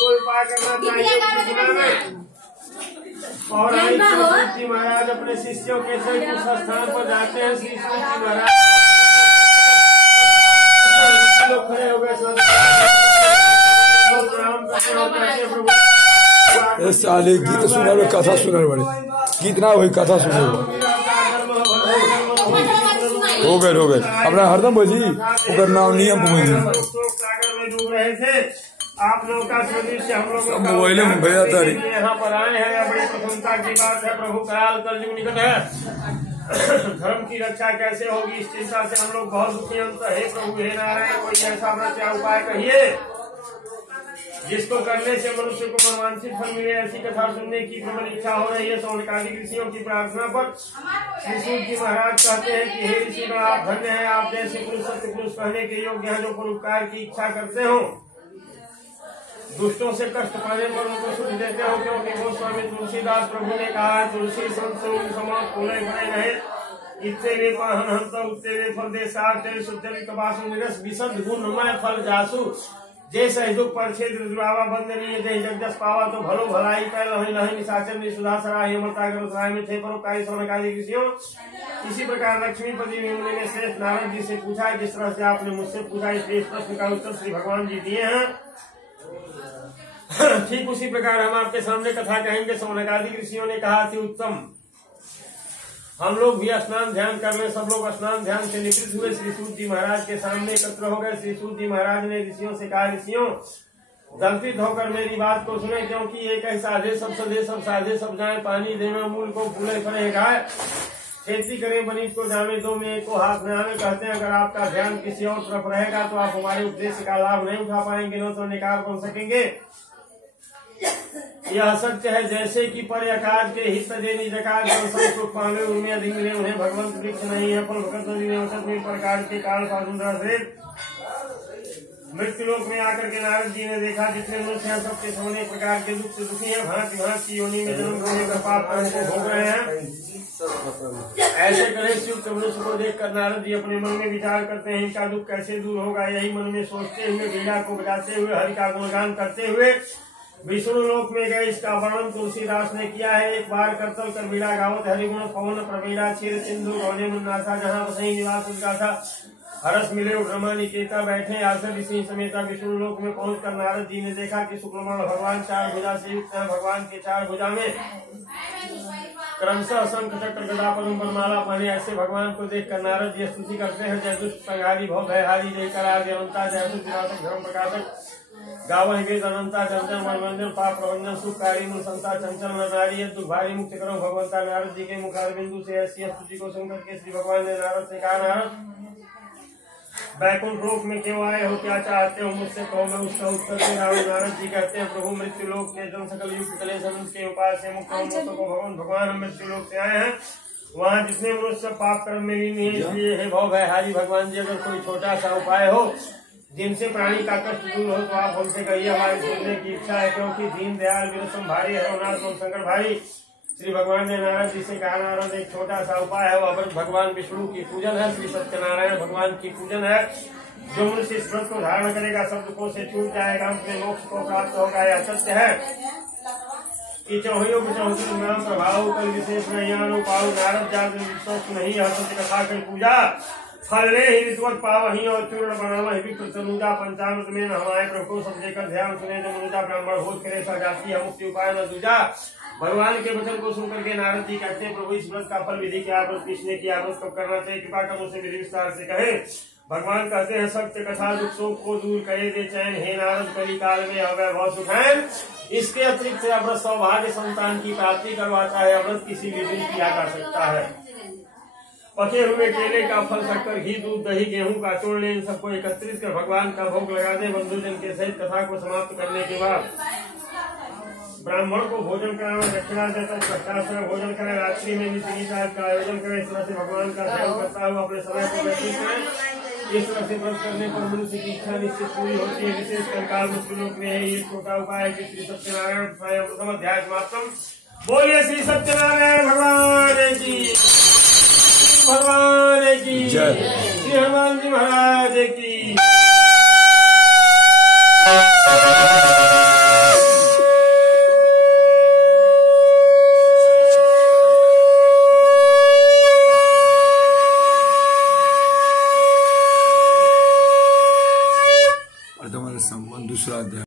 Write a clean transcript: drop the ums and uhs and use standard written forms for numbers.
कोई उपाय करना चाहिए और जी महाराज अपने शिष्यों के सहित उस स्थान पर जाते हैं। श्री सूत जी महाराज लोग खड़े हो गए, साले गीत सुना लो, कथा सुना बड़े गीत ना हुई, कथा सुने हो गए अपना हरदम बजी ओकर नाम नियम सागर में डूब रहे थे। आप लोगों का सदृश्य हम लोग मोबाइल में भैया यहाँ पर आए हैं। बड़ी प्रसन्नता की बात है। प्रभु काल कलयुग निकट है। धर्म की रक्षा कैसे होगी, इस चिंता से हम लोग बहुत दुखी हैं। हे प्रभु हे नारायण, कोई ऐसा व्रत या उपाय कहिए जिसको करने से मनुष्य को मनवांछित फल मिले। ऐसी कथा सुनने की प्रबल इच्छा हो रही है। सौनकादि ऋषियों की प्रार्थना पर श्री सूत जी महाराज कहते हैं कि हे ऋषिगण, आप धन्य हैं। आप जैसे पुरुष सत्य पुरुष कहने के योग्य हैं, जो परोपकार की इच्छा करते हो, दुष्टों से कष्ट पाने पर उनको सुख देते हो। क्योंकि गोस्वामी तुलसीदास प्रभु ने कहा, तुलसी संत समान फूले बने रहे, इतने वे पाहन हंत उतने वे फल दे सार तेरे सुचरित बासु निरस विशद गुणमय फल जासु। जैसे दुख पर क्षेत्र दुरावा बंदनीय दे जगदस पावा तो भलो भलाई पहल नहीं निशाचर निषुधा सरा हेमता में थे परोपकारी सौनकादि ऋषियों। इसी प्रकार लक्ष्मीपति मुनि ने श्रेष्ठ नारद जी से पूछा, जिस तरह से आपने मुझसे पूछा, इस प्रश्न का उत्तर श्री भगवान जी दिए हैं। ठीक उसी प्रकार हम आपके सामने कथा कहेंगे। सौनकादि ऋषियों ने कहा कि उत्तम, हम लोग भी स्नान ध्यान कर ले। सब लोग स्नान ध्यान से निवृत्त हुए। श्री सूत जी महाराज के सामने एकत्र हो गए। श्री सूत जी महाराज ने ऋषियों से कहा, ऋषियों दंपित होकर मेरी बात को सुने, क्योंकि एक ही साधे सब सदे सब साधे सब जाए। पानी देना मूल को फूले फले गाय, खेती करें बनीत को जामे, दो में को हाथ में आवे। कहते हैं अगर आपका ध्यान किसी और तरफ रहेगा तो आप हमारे उद्देश्य का लाभ नहीं उठा पाएंगे, न तो निकार बन सकेंगे। यह सत्य है जैसे कि पर आकाश के हित देनी जकार सुख पावे, उनमें अधिक मिले उन्हें भगवंत वृक्ष नहीं है। फल भगत प्रकार के काल पासुंदर से मृत्यु लोक में आकर के नारद जी ने देखा, जितने मनुष्य हैं सबके सोने प्रकार के दुख से दुखी है। भांति भांति की योनि में जन्म होने का पाप कर्म को भोग रहे हैं। ऐसे कलेशयुक्त मनुष्य को देखकर नारद जी अपने मन में विचार करते हैं, इनका दुख कैसे दूर होगा। यही मन में सोचते हुए वीणा को बजाते हुए हरि का गुणगान करते हुए विष्णु लोक में गए। इसका वर्णन तुलसीदास ने किया है। एक बार करतल कर वीणा गावत हरिगुण पवन प्रवीणा क्षीर सिंधु गौने मुन्नाथा, जहाँ वसई निवास उनका था। हरस मिले उठरमा निकेता, बैठे आसर ऋषि समेता। विष्णु लोक में पहुंचकर नारद जी ने देखा कि शुक्लवर्ण भगवान चार भुजा से युक्त है। भगवान के चार भुजा में क्रमशः शंख चक्र गदा पद्म वरमाला पहने। ऐसे भगवान को देखकर नारद जी स्तुति करते हैं, जय दुष्ट संहारी भव भयहारी, जय करार जय अनंता, जय सुविनाशक धर्म प्रकाशक, गावन वेद अनंता, चंचल मनोरंजन पाप प्रबंधन सुखकारी मूल संता, चंचल नारी दुख भारी मुक्त करो भगवंता। नारद जी के मुखार बिंदु से ऐसी स्तुति को सुनकर के श्री भगवान ने नारद से कहा, नारद बैकुंठ लोक में क्यों आए हो, क्या चाहते हो मुझसे कहो, मैं उसका उत्तर दे रहा हूँ। नारद जी कहते हैं, प्रभु मृत्यु लोक के जन सकल युक्त कलेश के उपाय से मुक्त को भगवान हम मृत्यु लोक से आए हैं। वहाँ जितने मनुष्य पाप कर्म में लीन है, इसलिए है भव भयहारी। भगवान जी अगर कोई छोटा सा उपाय हो जिनसे प्राणी का कष्ट दूर हो तो आप हमसे कहिए, हमारी सुनने की इच्छा है। क्योंकि दीन दयाल विरसम भारी है शंकर भाई। श्री भगवान ने नारद जी से कहा, नारद एक छोटा सा उपाय है, वह व्रत भगवान विष्णु की पूजन है। श्री सत्यनारायण भगवान की पूजन है। जो मनुष्य इस व्रत को धारण करेगा सब दुखों से छूट जाएगा, अपने मोक्ष को प्राप्त होगा। यह सत्य है कि चौहयोग नाम प्रभाव कर विशेष नहीं पाओ। नारद जात विश्वास नहीं है सत्य कथा कर पूजा, फल ले ही रिश्वत पावही और चूर्ण बनावा ही तनुजा। पंचामृत में हमारे प्रभु को सब देकर ध्यान सुने, जो मनुजा ब्राह्मण भोज करे सजाती है, मुक्ति उपाय न दूजा। भगवान के वचन को सुनकर के नारद जी कहते हैं, प्रभु इस व्रत का फल विधि क्या, व्रत किसने किया, व्रत कब करना चाहिए, कृपा कर मुझसे विधि विस्तार से कहे। भगवान कहते हैं, सत्य कथा दुख शोक को दूर करे दे चैन, हे नारद कली काल में अवैभव सुखैन। इसके अतिरिक्त अव्रत सौभाग्य संतान की प्राप्ति करवाता है। अव्रत किसी भी दिन किया जा सकता है। पके हुए केले का फल, शक्कर, घी, दूध, दही, गेहूं का चूर्ण, इन सबको एकत्रित कर भगवान का भोग लगा दे। बंधुजन के सहित कथा को समाप्त करने के बाद ब्राह्मण को भोजन कराना, दक्षिणा देता कष्टाश्रय भोजन करे, रात्रि में भी का आयोजन करे। इस तरह से भगवान का ध्यान करता हुआ अपने समय को व्यतीत करें। इस तरह से व्रत करने पर मनुष्य की इच्छा निश्चित पूरी होती है। विशेष कंकाल मुश्किलों के लिए ये छोटा उपाय है कि श्री सत्यनारायण प्रथम अध्याय समाप्तम। बोलिए श्री सत्यनारायण भगवान की, भगवान की जय। श्री हनुमान जी महाराज की। संबंध दूसरा अध्याय।